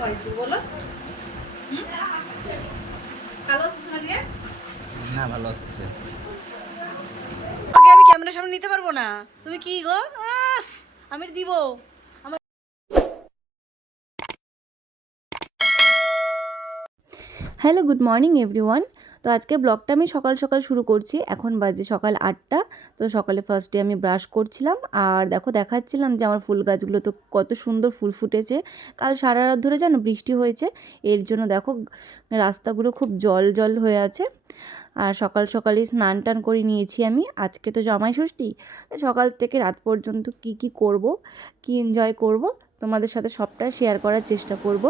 Voice দিই বলো। হুম? আসতেছে না দিয়ে ভালো আসতেছে ওকে আমি ক্যামেরার সামনে নিতে পারব না। তুমি কি গো? আহ, আমি দিব। হ্যালো গুড মর্নিং এভরিওয়ান তো আজকে ব্লগটা আমি সকাল সকাল শুরু করছি। এখন বাজে সকাল আটটা, তো সকালে ফার্স্টে আমি ব্রাশ করছিলাম। আর দেখো দেখাচ্ছিলাম যে আমার ফুল গাছগুলো তো কত সুন্দর ফুল ফুটেছে। কাল সারা রাত ধরে জানো বৃষ্টি হয়েছে। এর জন্য দেখো রাস্তাগুলো খুব জল জল হয়ে আছে। আর সকাল সকালই স্নান টান করে নিয়েছি আমি। আজকে তো জামাই ষষ্ঠী সকাল থেকে রাত পর্যন্ত কি কি করব, কি এনজয় করব, তোমাদের সাথে সবটা শেয়ার করার চেষ্টা করব।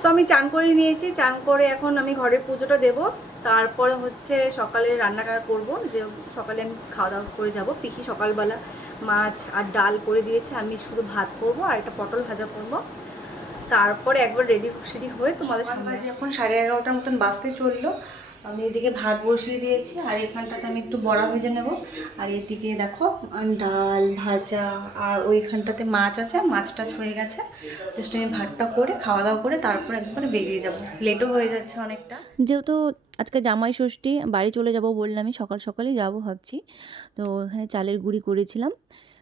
সো আমি চান করে নিয়েছি। চান করে এখন আমি ঘরের পুজোটা দেবো। তারপরে হচ্ছে সকালে রান্নাটা করব। যে সকালে আমি খাওয়া দাওয়া করে যাব। পিখি সকালবেলা মাছ আর ডাল করে দিয়েছে। আমি শুধু ভাত করব আর একটা পটল ভাজা করব। তারপরে একবার রেডি সেডি হয়ে তোমাদের সামনে এখন সাড়ে এগারোটার মতন বাসতে চলল। আমি এদিকে ভাত বসিয়ে দিয়েছি, আর এখানটাতে আমি একটু বড়া ভেজে নেব। আর এদিকে দেখো, ডাল ভাজা, আর ওইখানটাতে মাছ আছে, মাছ টাছ হয়ে গেছে। জাস্ট আমি ভাতটা করে, খাওয়া দাওয়া করে তারপর একবারে বেরিয়ে যাব। লেটও হয়ে যাচ্ছে অনেকটা। যেহেতু আজকে জামাই ষষ্ঠী, বাড়ি চলে যাব বললাম আমি সকাল সকালই যাব ভাবছি। তো ওখানে চালের গুঁড়ি করেছিলাম।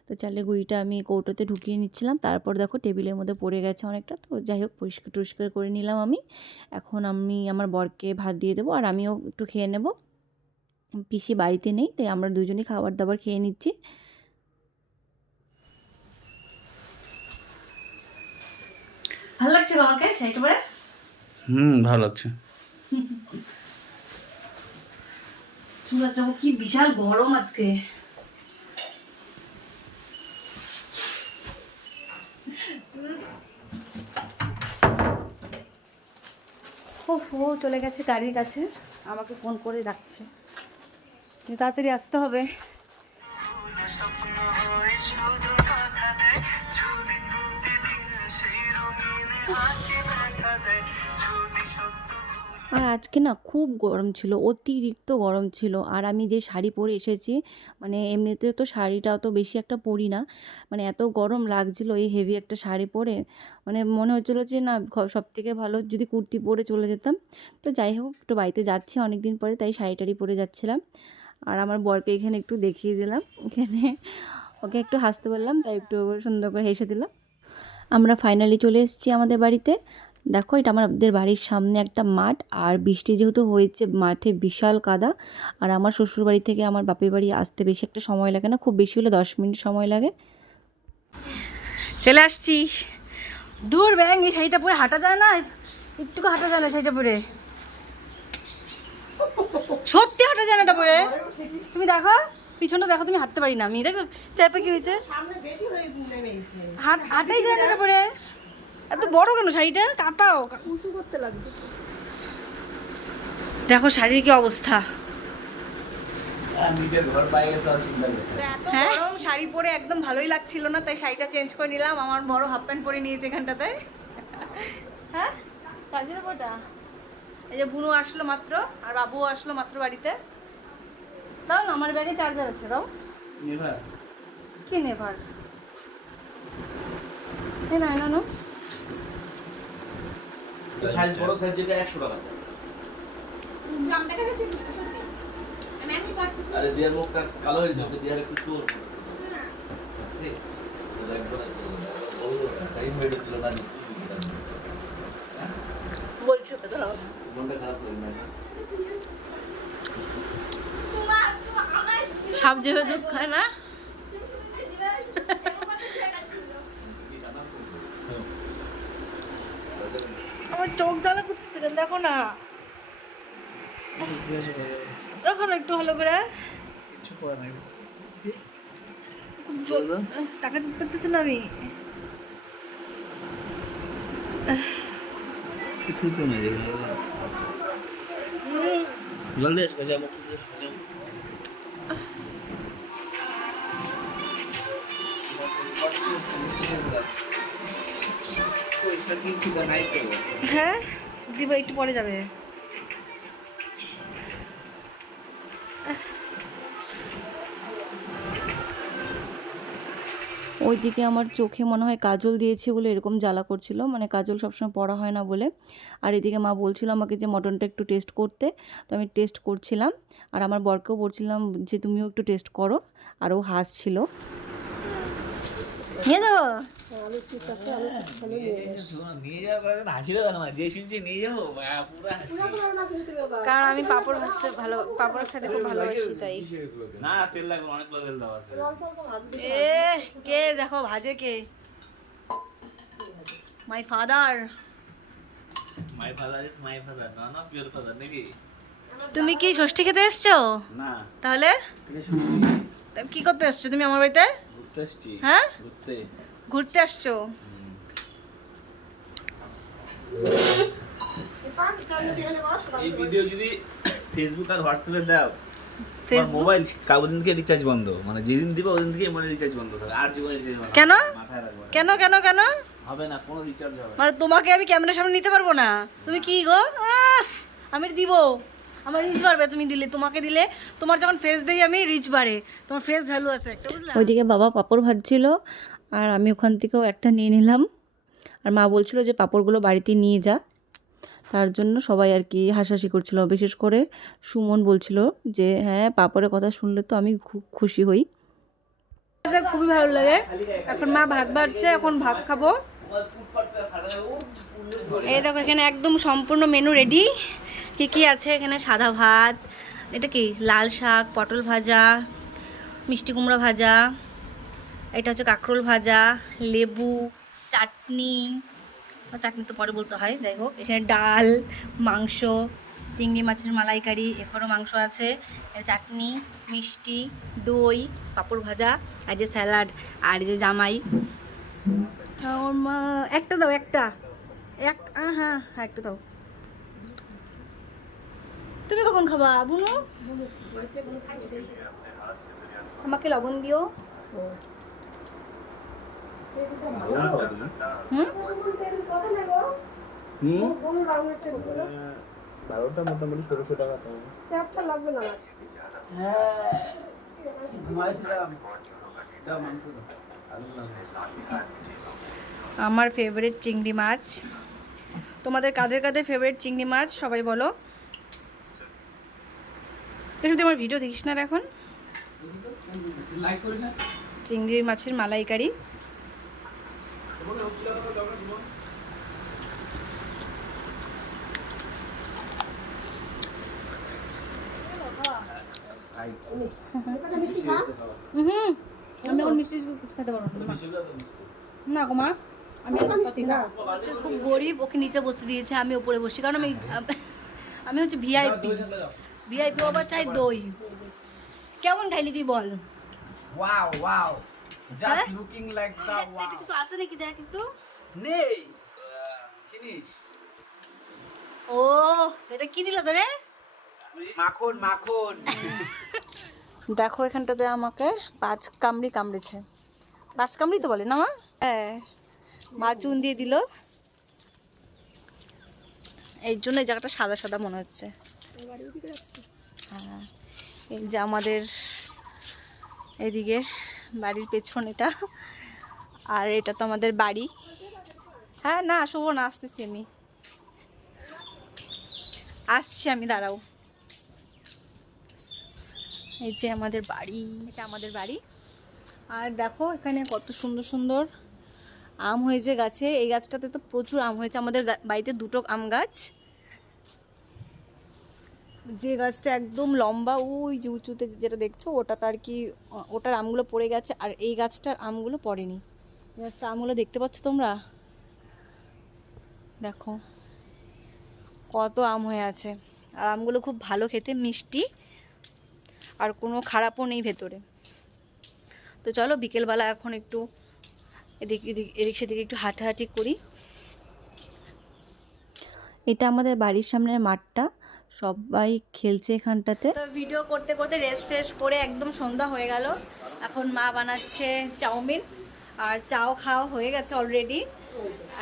তো চালের গুঁড়িটা আমি কৌটোতে ঢুকিয়ে নিচ্ছিলাম। তারপর দেখো টেবিলের মধ্যে পড়ে গেছে অনেকটা। তো যাই হোক পরিষ্কার টরিষ্কার করে নিলাম আমি। এখন আমি আমার বরকে ভাত দিয়ে দেবো আর আমিও একটু খেয়ে নেব। পিসি বাড়িতে নেই তাই আমরা দুজনেই খাবার দাবার খেয়ে নিচ্ছি। ভালো লাগছে শাড়িটা পরে? হুম ভালো লাগছে। চুল আছে কি বিশাল গরম আজকে। ও চলে গেছে গাড়ির কাছে আমাকে ফোন করে রাখছে তাড়াতাড়ি আসতে হবে আর আজকে না খুব গরম ছিল, অতিরিক্ত গরম ছিল। আর আমি যে শাড়ি পরে এসেছি মানে এমনিতে তো শাড়িটা তো বেশি একটা পরি না মানে এত গরম লাগছিল এই হেভি একটা শাড়ি পরে। মানে মনে হচ্ছিল যে না সব থেকে ভালো যদি কুর্তি পরে চলে যেতাম। তো যাই হোক, একটু বাড়িতে যাচ্ছি অনেক দিন পরে, তাই শাড়ি টাড়ি পরে যাচ্ছিলাম। আর আমার বরকে এখানে একটু দেখিয়ে দিলাম, এখানে ওকে একটু হাসতে বললাম, তাই একটু সুন্দর করে হেসে দিলাম। আমরা ফাইনালি চলে এসেছি আমাদের বাড়িতে। দেখো এটা আমাদের বাড়ির সামনে একটা মাঠ আর বৃষ্টি যেহেতু হয়েছে মাঠে বিশাল কাদা। আর আমার শ্বশুর বাড়ি থেকে আমার বাপের বাড়ি আসতে বেশি একটা সময় লাগে না খুব বেশি হলে দশ মিনিট সময় লাগে। চলে আসছি। দূর ব্যাং এই শাড়িটা পরে হাঁটা যায় না? একটুকু হাঁটা যায় না শাড়িটা পরে? সত্যি হাঁটা যায় না এটা পরে? তুমি দেখো পিছনটা দেখো তুমি হাঁটতে পারি না। আমি দেখো চাপে কি হয়েছে? হাঁট- হাঁটাই যায় না এটা পরে? বড় কেন শাড়িটা? কাটাও। উঁচু করতে লাগবে। দেখো শাড়ির কি অবস্থা। চিন্তা এত গরম শাড়ি পরে একদম ভালোই লাগছিল না তাই শাড়িটা চেঞ্জ করে নিলাম। আমার বড় হাফ প্যান্ট পরে নিয়েছে এখানটাতে। হ্যাঁ? দেবো ওটা। এই যে বুনু আসলো মাত্র আর বাবুও আসলো মাত্র বাড়িতে। দাও না আমার ব্যাগে চার্জার আছে দাও। কি নেভার? না না সাইজ বড় সাইজ যেটা একশো টাকা আরে দিয়ার মুখটা কালো হয়ে যাচ্ছে দিয়ার একটু চোর টাইম হয়ে বলছো তো সাপ যেভাবে দুধ খায় না? আমার চোখ জ্বালা করতেছে কেন? দেখো না। দেখো না একটু ভালো করে। কিছু করার নাই। খুব জোর। টাকা দিতে পারতেছি না আমি। কিছু তো নাই জলদি এসে গেছে আমার হ্যাঁ? দিব একটু পরে যাবে। ওইদিকে আমার চোখে মনে হয় কাজল দিয়েছি বলে এরকম জ্বালা করছিল। মানে কাজল সবসময় পড়া হয় না বলে। আর এদিকে মা বলছিল আমাকে যে মটনটা একটু টেস্ট করতে। তো আমি টেস্ট করছিলাম। আর আমার বরকেও বলছিলাম যে তুমিও একটু টেস্ট করো। আর ও হাসছিল। নিয়ে যাব? নিয়ে যাব হাসিও কেন যে শুনছি নিয়ে যাব বাহ, পুরো হাসি। কারণ আমি পাপড় ভাজতে ভালো পাপড় খেতে খুব ভালোবাসি তাই। না তেল লাগবে অনেক তেল দেওয়া আছে। এ কে? দেখো ভাজে কে? My father my father is my father none of your father নাকি? তুমি কি ষষ্ঠী খেতে এসছো? না। তাহলে? কি করতে এসছো তুমি আমার বাড়িতে? ঘুরতে আসছি হ্যাঁ? ঘুরতে। ঘুরতে আসছো? এই ভিডিও যদি ফেসবুক আর হোয়াটসঅ্যাপে দাও ফেসবুক মোবাইল রিচার্জ বন্ধ। মানে যেদিন দিবে ওদিন থেকে মনে রিচার্জ বন্ধ থাকে আর জীবনে রিচার্জ বন্ধ কেন? কেন কেন কেন? হবে না কোনো রিচার্জ হবে মানে তোমাকে আমি ক্যামেরার সামনে নিতে পারব না। তুমি কি গো? আহ, আমি দিব। আমার রিচ বাড়বে তুমি দিলে তোমাকে দিলে তোমার যখন ফেস দেই আমি রিচ বাড়ে। তোমার ফেস ভ্যালু আছে একটা বুঝলা? ওইদিকে বাবা পাপড় ভাজছিল আর আমি ওখান থেকেও একটা নিয়ে নিলাম। আর মা বলছিল যে পাঁপড়গুলো বাড়িতে নিয়ে যা। তার জন্য সবাই আর কি হাসাহাসি করছিল। বিশেষ করে সুমন বলছিল যে হ্যাঁ পাঁপড়ের কথা শুনলে তো আমি খুব খুশি হই। খুবই ভালো লাগে। এখন মা ভাত বাড়ছে, এখন ভাত খাব। এই দেখো, এখানে একদম সম্পূর্ণ মেনু রেডি কি কি আছে এখানে? সাদা ভাত, এটা কি? লাল শাক, পটল ভাজা, মিষ্টি কুমড়া ভাজা। এটা হচ্ছে কাঁকরোল ভাজা লেবু চাটনি। চাটনি তো পরে বলতে হয় যাই হোক। এখানে ডাল মাংস চিংড়ি মাছের মালাইকারি এখানেও মাংস আছে। এর চাটনি মিষ্টি দই পাঁপড় ভাজা আর যে স্যালাড আর এই যে জামাই। ওর মা একটা দাও একটা। এক হ্যাঁ হ্যাঁ একটা দাও। তুমি কখন খাবা বুনু? আমাকে লবণ দিও। আমার ফেভারিট চিংড়ি মাছ। তোমাদের কাদের কাদের ফেভারিট চিংড়ি মাছ, সবাই বলো। তুই শুধু আমার ভিডিও দেখিস না এখন। চিংড়ি মাছের মালাইকারি। হুম আমি এখন মিষ্টি কিছু খেতে পারব না গো মা আমি খুব গরিব ওকে নিচে বসতে দিয়েছে আমি উপরে বসছি। কারণ আমি আমি হচ্ছে ভিআইপি ভিআইপি আবার চাই দই। কেমন খাইলি তুই বল? Wow, wow. Huh? looking like the এটা কিছু আছে নাকি দেখ একটু? Nay. Finish. ও এটা কি দিল তোরে? মাখন মাখন। দেখো এখানটাতে আমাকে পাঁচ কামড়ি কামড়েছে। পাঁচ কামড়ি তো বলে না মা? হ্যাঁ। মা চুন দিয়ে দিল। এই জন্য এই জায়গাটা সাদা সাদা মনে হচ্ছে। হ্যাঁ। এই যে আমাদের এদিকে বাড়ির পেছন এটা। আর এটা তো আমাদের বাড়ি। হ্যাঁ না, শুভ না, আসতেছি আমি। আসছি আমি, দাঁড়াও। এই যে আমাদের বাড়ি, এটা আমাদের বাড়ি। আর দেখো, এখানে কত সুন্দর সুন্দর আম হয়েছে গাছে। এই গাছটাতে তো প্রচুর আম হয়েছে। আমাদের বাড়িতে দুটো আম গাছ। যে গাছটা একদম লম্বা, ওই যে উঁচুতে যেটা দেখছ, ওটাতে আর কি ওটার আমগুলো পড়ে গেছে, আর এই গাছটার আমগুলো পড়েনি। এই গাছটার আমগুলো দেখতে পাচ্ছ তোমরা? দেখো, কত আম হয়ে আছে। আর আমগুলো খুব ভালো খেতে, মিষ্টি, আর কোনো খারাপও নেই ভেতরে। তো চলো, বিকেলবেলা এখন একটু এদিক এদিক এদিক সেদিকে একটু হাঁটাহাঁটি করি। এটা আমাদের বাড়ির সামনের মাঠটা। সবাই খেলছে এখানটাতে। তো ভিডিও করতে করতে রেস্ট ফ্রেশ করে একদম সন্ধ্যা হয়ে গেল। এখন মা বানাচ্ছে চাউমিন আর চাও খাওয়া হয়ে গেছে অলরেডি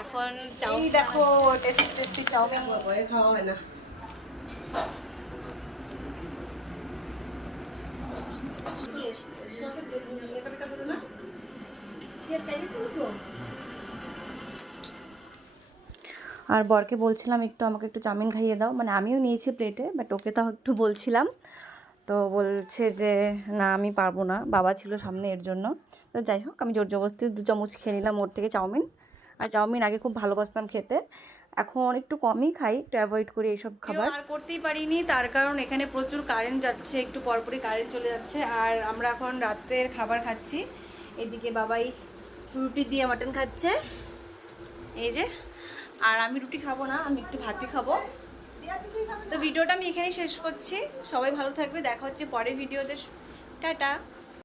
এখন চাউ দেখো টেস্টি টেস্টি চাউমিন। খাওয়া হয় না ঠিক আছে আর বরকে বলছিলাম একটু আমাকে একটু চাউমিন খাইয়ে দাও। মানে আমিও নিয়েছি প্লেটে বাট ওকে তাও একটু বলছিলাম। তো বলছে যে না আমি পারব না। বাবা ছিল সামনে এর জন্য। তো যাই হোক আমি জোর জবরদস্তি দু চামচ খেয়ে নিলাম ওর থেকে চাউমিন। আর চাউমিন আগে খুব ভালোবাসতাম খেতে। এখন একটু কমই খাই একটু অ্যাভয়েড করি এইসব খাবার। আর করতেই পারিনি তার কারণ এখানে প্রচুর কারেন্ট যাচ্ছে একটু পরপরই কারেন্ট চলে যাচ্ছে। আর আমরা এখন রাতের খাবার খাচ্ছি। এদিকে বাবাই রুটি দিয়ে মাটন খাচ্ছে। এই যে আর আমি রুটি খাব না, আমি একটু ভাতই খাব। তো ভিডিওটা আমি এখানেই শেষ করছি। সবাই ভালো থাকবে, দেখা হচ্ছে পরে ভিডিওতে। টাটা।